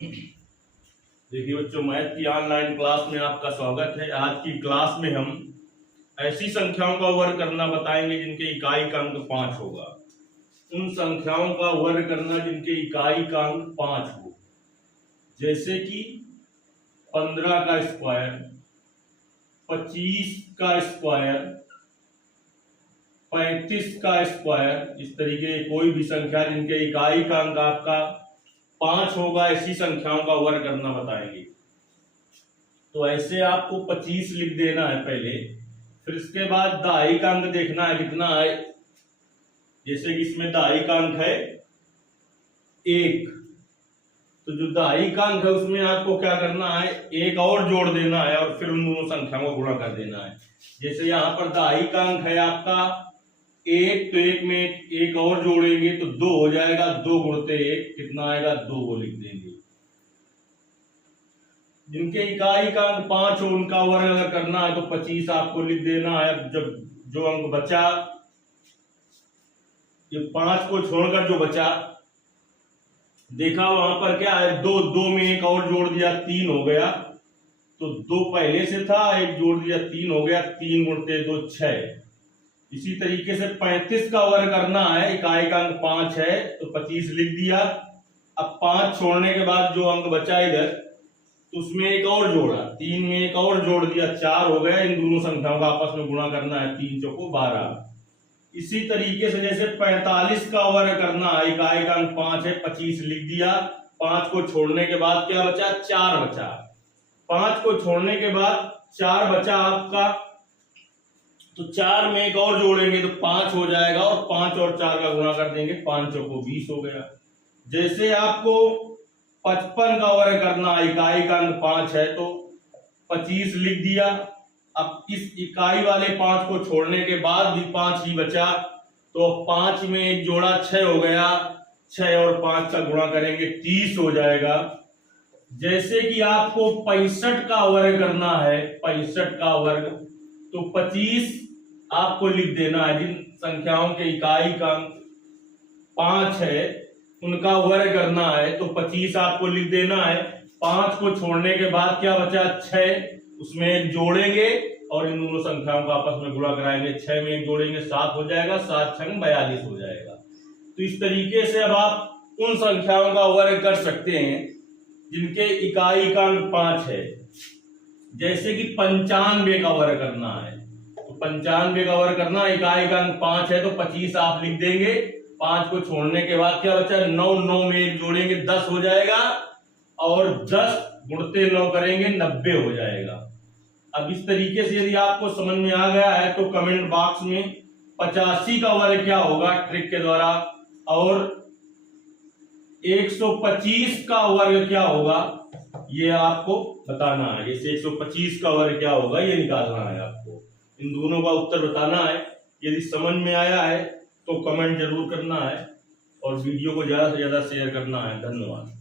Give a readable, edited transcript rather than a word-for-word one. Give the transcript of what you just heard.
देखिए बच्चों, मैथ की ऑनलाइन क्लास में आपका स्वागत है। आज की क्लास में हम ऐसी संख्याओं का वर्ग करना बताएंगे जिनके इकाई का अंक 5 होगा। उन संख्याओं का वर्ग करना जिनके इकाई का अंक 5 हो, जैसे कि 15 का स्क्वायर, 25 का स्क्वायर, 35 का स्क्वायर। इस तरीके कोई भी संख्या जिनके इकाई का अंक आपका 5 होगा, ऐसी संख्याओं का वर्ग करना बताएंगे। तो ऐसे आपको 25 लिख देना है पहले, फिर इसके बाद दहाई का अंक देखना है कितना है। जैसे कि इसमें दहाई का अंक है 1, तो जो दहाई का अंक है उसमें आपको क्या करना है, एक और जोड़ देना है और फिर उन दोनों संख्याओं को गुणा कर देना है। जैसे यहाँ पर दहाई का अंक है आपका 1, तो 1 में एक और जोड़ेंगे तो 2 हो जाएगा। 2 गुणते 1 कितना आएगा, 2 को लिख देंगे। जिनके इकाई का अंक 5 हो उनका वर्ग अगर करना है तो 25 आपको लिख देना है। जब जो अंक बचा, ये 5 को छोड़कर जो बचा, देखा वहां पर क्या है, 2 में एक और जोड़ दिया, 3 हो गया। तो 2 पहले से था, एक जोड़ दिया, 3 हो गया। 3 गुणते 2 6। इसी तरीके से 35 का वर्ग करना है, इकाई का अंक 5 है तो 25 लिख दिया। अब 5 छोड़ने के बाद जो अंक बचा इधर, तो उसमें एक और जोड़ा, 3 में एक और जोड़ दिया, 4 हो गया। इन दोनों संख्याओं का आपस में गुणा करना है, 3 चौको 12। इसी तरीके से जैसे 45 का वर्ग करना है, इकाई का अंक 5 है, 25 लिख दिया। 5 को छोड़ने के बाद क्या बचा, 4 बचा। 5 को छोड़ने के बाद 4 बचा आपका, तो 4 में एक और जोड़ेंगे तो 5 हो जाएगा और 5 और 4 का गुणा कर देंगे, 5 चौको 20 हो गया। जैसे आपको 55 का वर्ग करना है, इकाई का अंक 5 है तो 25 लिख दिया। अब इस इकाई वाले 5 को छोड़ने के बाद भी 5 ही बचा, तो 5 में एक जोड़ा, 6 हो गया। 6 और 5 का गुणा करेंगे, 30 हो जाएगा। जैसे कि आपको 65 का वर्ग करना है, 65 का वर्ग, तो 25 आपको लिख देना है। जिन संख्याओं के इकाई का अंक 5 है उनका वर्ग करना है तो 25 आपको लिख देना है। 5 को छोड़ने के बाद क्या बचा, 6, उसमें एक जोड़ेंगे और इन दोनों संख्याओं को आपस में गुणा कराएंगे। 6 में एक जोड़ेंगे, 7 हो जाएगा। 7 छंग 42 हो जाएगा। तो इस तरीके से अब आप उन संख्याओं का वर्ग कर सकते हैं जिनके इकाई का अंक 5 है। जैसे कि 95 का वर्ग करना है, तो 95 का वर्ग करना, इकाई का अंक 5 है तो 25 आप लिख देंगे। 5 को छोड़ने के बाद क्या बचा, 9, 9 में एक जोड़ेंगे, 10 हो जाएगा और 10 गुणते 9 करेंगे, 90 हो जाएगा। अब इस तरीके से यदि आपको समझ में आ गया है तो कमेंट बॉक्स में 85 का वर्ग क्या होगा ट्रिक के द्वारा, और 125 का वर्ग क्या होगा ये आपको बताना है। जैसे 125 का वर्ग क्या होगा ये निकालना है आपको, इन दोनों का उत्तर बताना है। यदि समझ में आया है तो कमेंट जरूर करना है और वीडियो को ज्यादा से ज्यादा शेयर करना है। धन्यवाद।